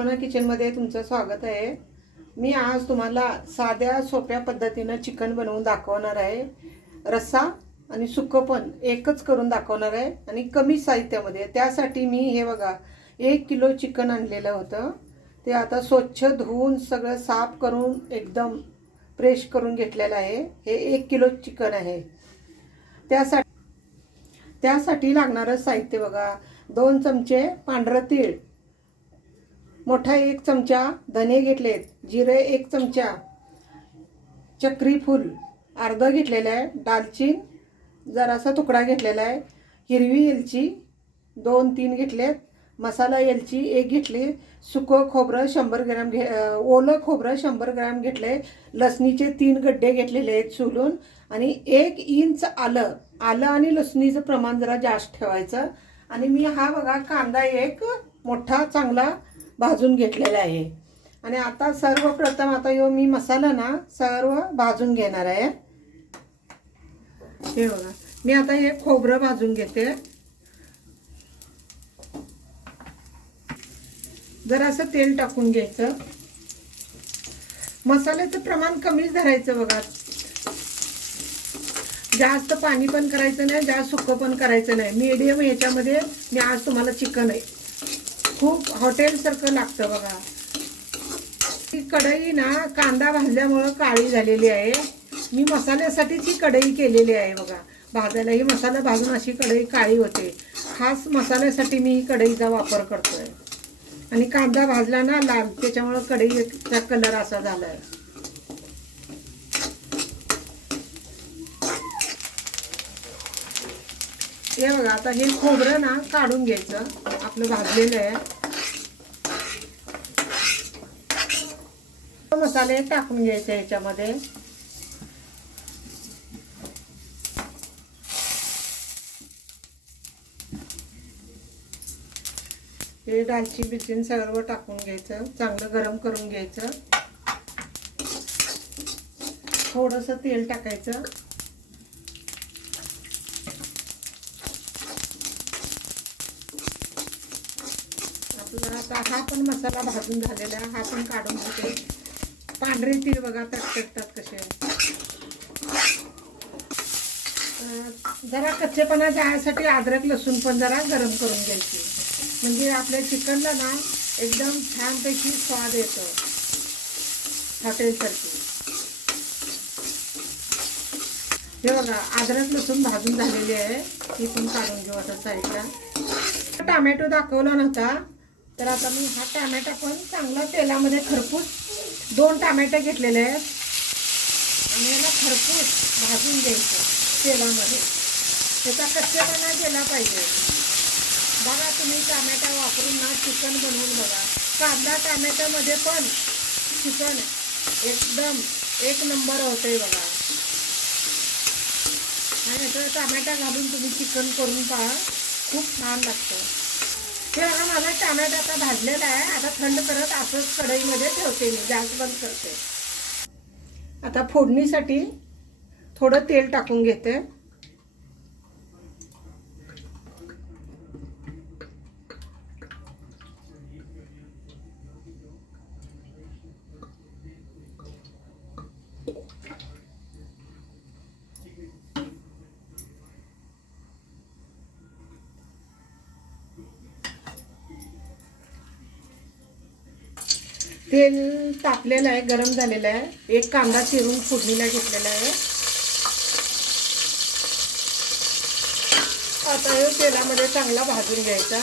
कल्पना किचनमध्ये तुमचं स्वागत आहे। मी आज तुम्हाला साध्या सोप्या पद्धतीने चिकन बनवून दाखवणार आहे। रस्सा आणि सुक्कं पण एकच करून दाखवणार आहे आणि कमी साहित्यामध्ये। त्यासाठी मी हे बघा 1 किलो चिकन आणलेलं होतं। ते आता स्वच्छ धुवून सगळं साफ करून एकदम फ्रेश करून घेतलेलं आहे। हे 1 किलो चिकन आहे। त्यासाठी लागणारं साहित्य बघा, 2 चमचे पांढरं तीळ, मोठा 1 चमचा धने घेतलेत, जिरे 1 चमचा, चक्री फूल अर्ध घेतलेलं आहे, दालचीन जरासा तुकडा घेतलेला आहे, हिरवी वेलची 2-3 घेतलेत, मसाला वेलची 1 घेतली, सुकं खोबरं 100 ग्रॅम ओलं खोबरं 100 ग्रॅम घेतले, लसणीचे 3 गड्डे घेतलेले आहेत सोलून, आणि 1 इंच आलं आणि लसणीचं प्रमाण जरा जास्त ठेवायचं। आणि मी हा बघा कांदा 1 मोठा चांगला भाजून घेतलेला आहे। आणि आता सर्वप्रथम आता यो मी मसाला ना सर्व भाजून घेणार आहे। हे बघा मी आता हे खोबरं भाजून घेते। जरासं तेल टाकून घ्यायचं। मसाल्याचं प्रमाण कमीच धरायचं बघा, जास्त पाणी पण करायचं नाही, जास्त सुक्कं पण करायचं नाही, मीडियम ह्याच्यामध्ये मी आज तुम्हाला चिकन आहे खूप हॉटेल सारखं लागतं बघा। ही कढई ना कांदा भाजल्यामुळे काळी झालेली आहे। मी मसाल्यासाठीच ही कढई केलेली आहे बघा, भाजायला ही मसाला भाजून अशी कढई काळी होते। खास मसाल्यासाठी मी ही कढईचा वापर करतोय। आणि कांदा भाजला ना लाल, त्याच्यामुळे कढईचा कलर असा झालाय। हे बघा आता हे खोबरं ना काढून घ्यायचं, आपलं भाजलेलं आहे। मसाले टाकून घ्यायचे याच्यामध्ये। हे दालचिनी बिलचिनी सर्व टाकून घ्यायचं, चांगलं गरम करून घ्यायचं। थोडंसं तेल टाकायचं। आता हा पण मसाला भाजून झालेला आहे, हा पण काढून घेते। पांढरे तीळ बघा तडतडतात कसे, जरा कच्चेपणा जाण्यासाठी अद्रक लसूण पण जरा गरम करून घ्यायची, म्हणजे आपल्या चिकनला ना एकदम छानपैकी स्वाद येतो हॉटेलसारखी। हे बघा अद्रक लसूण भाजून झालेली आहे, ती पण काढून घेऊ आता साईडला। टोमॅटो दाखवला नव्हता, तर आता मी हा टोमॅटो पण चांगला तेलामध्ये खरपूस 2 टोमॅटो घेतलेले आहेत आणि याला खरपूस भाजून घ्यायचं तेलामध्ये, त्याचा कच्चेपणा गेला पाहिजे। बघा तुम्ही टोमॅटो वापरून ना चिकन बनवून बघा, कांदा टोमॅटोमध्ये पण चिकन एकदम 1 नंबर होते बघा। आणि याचं टोमॅटो घालून तुम्ही चिकन करून पहा, खूप छान लागतं। हे बघा मला टोमॅटो आता भाजलेला आहे, आता थंड करत असंच कढईमध्ये ठेवते, मी गॅस बंद करते। आता फोडणीसाठी थोडं तेल टाकून घेते। तेल तापलेलं आहे, गरम झालेलं आहे। 1 कांदा चिरून फोडणीला घेतलेला आहे। आता हे तेलामध्ये चांगला भाजून घ्यायचा।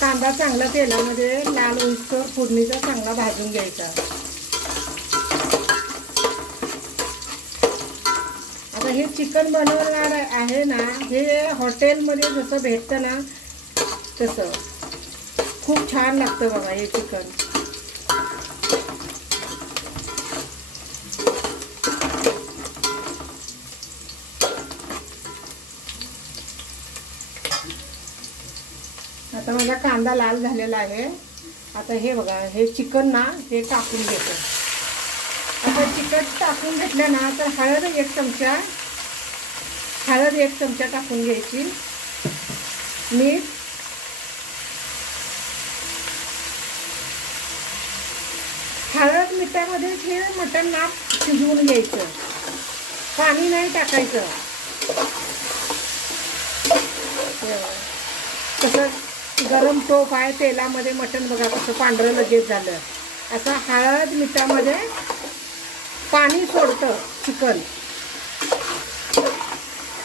कांदा चांगला तेलामध्ये लाल होईस्तोवर फोडणीचा चांगला भाजून घ्यायचा। आता हे चिकन बनवणार आहे ना, हे हॉटेलमध्ये जसं भेटतं ना तसं खूप छान लागतं बघा हे चिकन। आता माझा कांदा लाल झालेला आहे. आता हे बघा, हे चिकन ना हे टाकून घेतो. आता चिकन टाकून घेतलं ना तर हळद एक चमचा टाकून घ्यायची. मीठ, हळद मिठामध्ये हे मटण ना शिजवून घ्यायचं, पाणी नाही टाकायचं. कसं गरम टोप आहे तेलामध्ये मटण बघा कसं पांढरं लगेच झालं. असं हळद मिठामध्ये पाणी सोडतं चिकन.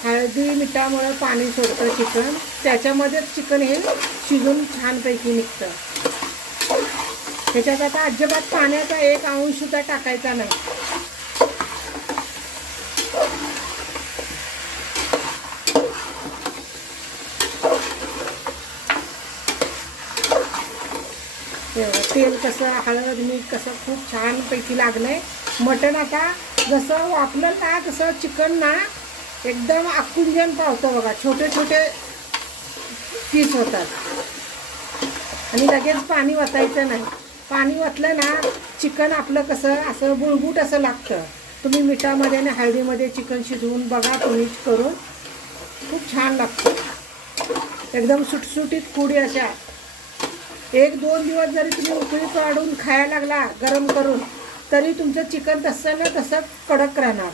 हळदी मिठामुळे पाणी सोडतं चिकन, त्याच्यामध्येच चिकन हे शिजून छानपैकी निघतं. त्याच्यात आता अजिबात पाण्याचा एक अंश सुद्धा टाकायचा नाही. तेल कसं, हळद मीठ कसं खूप छानपैकी लागलंय. मटण आता जसं वापलं ना तसं चिकन ना एकदम आकुंजन पावतं बघा. छोटे छोटे पीस होतात आणि लगेच पाणी वतायचं नाही. पाणी वतलं ना चिकन आपलं कसं असं बुळबुट असं लागतं. तुम्ही मिठामध्ये आणि हळदीमध्ये चिकन शिजवून बघा, तुम्हीच करून खूप छान लागतं. एकदम सुटसुटीत कुडी अशा. 1-2 दिवस जरी तुम्ही उकळी काढून खायला लागला गरम करून तरी तुमचं चिकन तसं ना तसं कडक राहणार,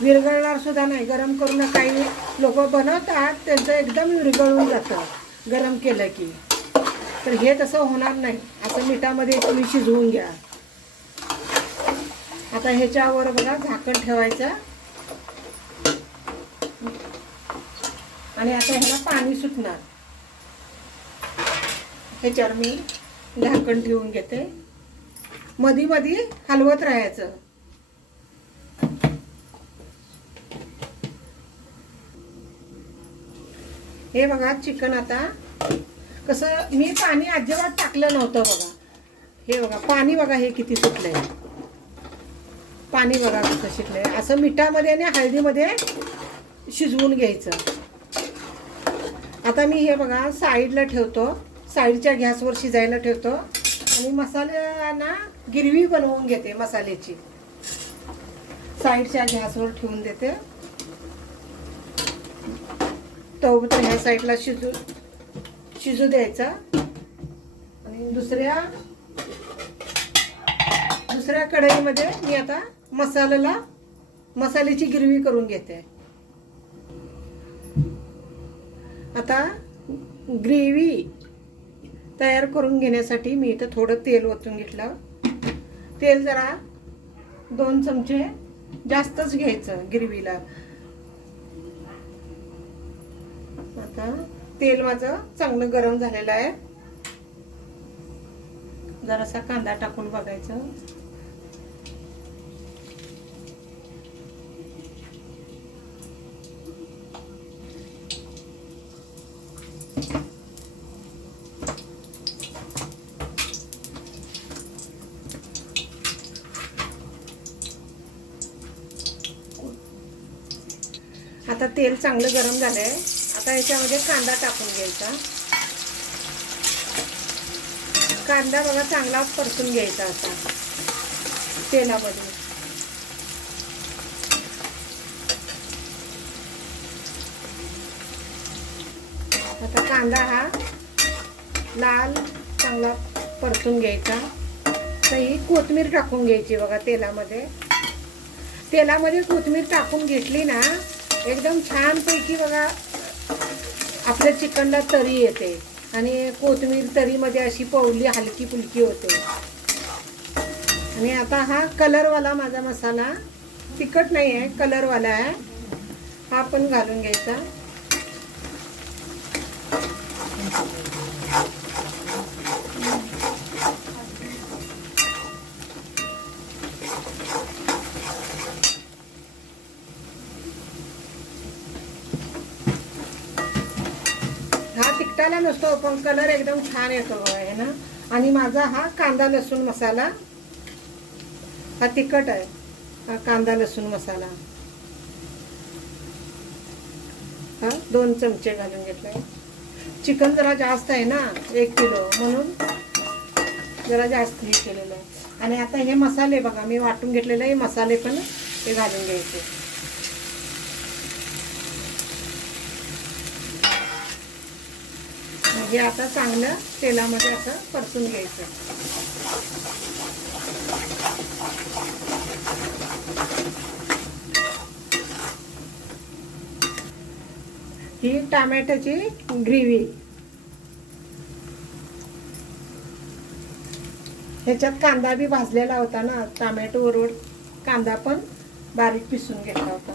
विरघळणार सुद्धा नाही. गरम करून काही लोक बनवतात त्यांचं एकदम विरघळून जातं गरम केलं की. तर हे तसं होणार नाही. असं मिठामध्ये तुम्ही शिजवून घ्या. आता ह्याच्यावर बघा झाकण ठेवायचं आणि आता ह्याला पाणी सुटणार. ह्याच्यावर मी झाकण ठेवून घेते. मधी मधी हलवत राहायचं. हे बघा चिकन आता कसं, मी पाणी अजिबात टाकलं नव्हतं बघा. हे बघा पाणी बघा हे किती सुटलंय. पाणी बघा कसं शिकलंय. असं मिठामध्ये आणि हळदीमध्ये शिजवून घ्यायचं. आता मी हे बघा साईडला ठेवतो, साईडच्या गॅसवर शिजायला ठेवतो आणि मसाल्यांना गिरवी बनवून घेते. मसाल्याची साईडच्या गॅसवर ठेवून देते. तो ह्या साईडला शिजू द्यायचा आणि दुसऱ्या कढईमध्ये मी आता मसाल्याची गिरवी करून घेते. आता ग्रेव्ही तयार करून घेण्यासाठी मी इथं थोडं तेल ओतून घेतलं. तेल जरा 2 चमचे जास्तच घ्यायचं गिरवीला. आता तेल माझं चांगलं गरम झालेलं आहे. जरासा कांदा टाकून बघायचं. आता तेल चांगलं गरम झालंय. आता याच्यामध्ये कांदा टाकून घ्यायचा. कांदा बघा चांगला परतून घ्यायचा असा तेलामध्ये. आता कांदा हा लाल चांगला परतून घ्यायचा. तर ही कोथिंबीर टाकून घ्यायची बघा तेलामध्ये. कोथिंबीर टाकून घेतली ना एकदम छानपैकी बघा आपल्या चिकनला तरी येते आणि कोथिंबीर तरीमध्ये अशी पवली हलकी फुलकी होते. आणि आता हा कलरवाला माझा मसाला, तिखट नाही आहे, कलरवाला आहे, हा पण घालून घ्यायचा. तिखटाला नसतो पण कलर एकदम छान येतो आहे ना. आणि माझा हा कांदा लसूण मसाला, हा तिखट आहे. हा कांदा लसूण मसाला हा 2 चमचे घालून घेतलाय. चिकन जरा जास्त आहे ना, 1 किलो, म्हणून जरा जास्त हे केलेलं आहे. आणि आता हे मसाले बघा मी वाटून घेतलेले, हे मसाले पण हे घालून घ्यायचे. म्हणजे आता चांगलं तेलामध्ये असं परतून घ्यायचं. ही टोमॅटोची ग्रेव्ही. ह्याच्यात कांदा बी भाजलेला होता ना, टोमॅटो बरोबर कांदा पण बारीक पिसून घेतला होता.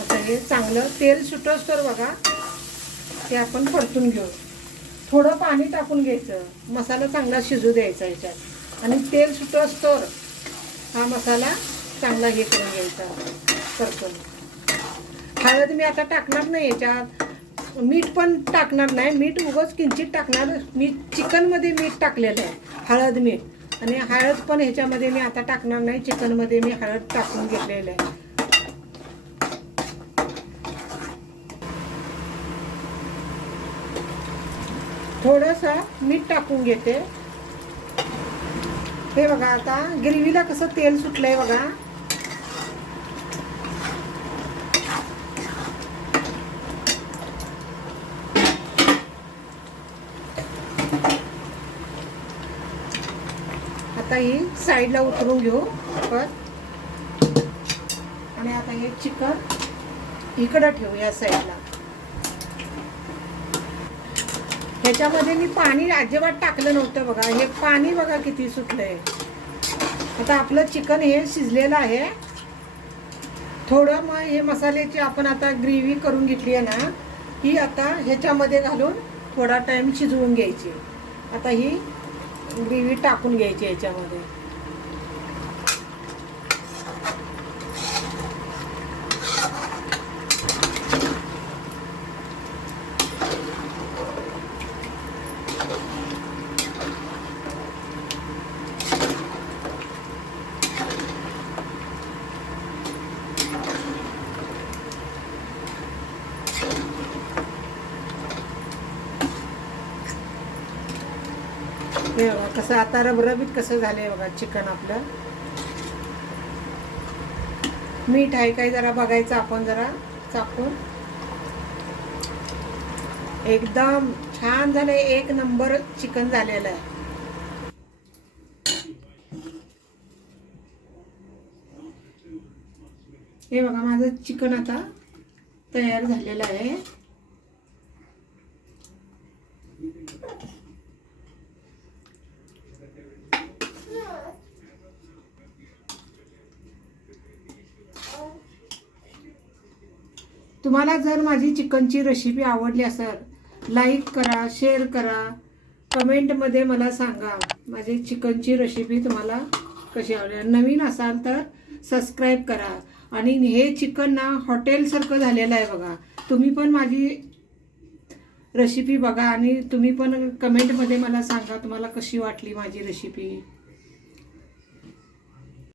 आता हे चांगलं तेल सुटोस्तर बघा ते आपण परतून घेऊ. थोडं पाणी टाकून घ्यायचं, मसाला चांगला शिजू द्यायचा ह्याच्यात. आणि तेल सुटोस्तर हा मसाला चांगला हे करून घ्यायचा परतून. हळद मी आता टाकणार नाही याच्यात, मीठ पण टाकणार नाही. मीठ उगाच किंचित टाकणार. मी चिकनमध्ये मीठ टाकलेलं आहे, हळद मीठ. आणि हळद पण ह्याच्यामध्ये मी आता टाकणार नाही. चिकनमध्ये मी हळद टाकून घेतलेलं आहे. थोडंसं मीठ टाकून घेते. हे बघा आता ग्रेव्हीला कसं तेल सुटलंय बघा. आता ही साईडला उतरून घेऊ आपण. आणि आता हे चिकन इकडं ठेवू या साईडला. ह्याच्यामध्ये मी पाणी अजिबात टाकलं नव्हतं बघा. हे पाणी बघा किती सुटलंय. आता आपलं चिकन हे शिजलेलं आहे. थोडं मग हे मसाल्याची आपण आता ग्रेव्ही करून घेतली आहे ना, ही आता ह्याच्यामध्ये घालून थोडा टाइम शिजवून घ्यायची. आता ही ग्रेव्ही टाकून घ्यायची ह्याच्यामध्ये. हे बघा कसं आता रबरबीत कसं झालंय बघा चिकन आपलं. मीठ आहे काय जरा बघायचं आपण जरा चाकून. एकदम छान झालंय, 1 नंबर चिकन झालेलं आहे. हे बघा माझं चिकन आता तयार झालेलं आहे. तुम्हाला जर माझी चिकनची रेसिपी आवडली असेल, लाईक करा, शेअर करा, कमेंटमध्ये मला सांगा माझी चिकनची रेसिपी तुम्हाला कशी आवडली. नवीन असाल तर सबस्क्राईब करा. आणि हे चिकन ना हॉटेलसारखं झालेलं आहे बघा. तुम्ही पण माझी रेसिपी बघा आणि तुम्ही पण कमेंटमध्ये मला सांगा तुम्हाला कशी वाटली माझी रेसिपी.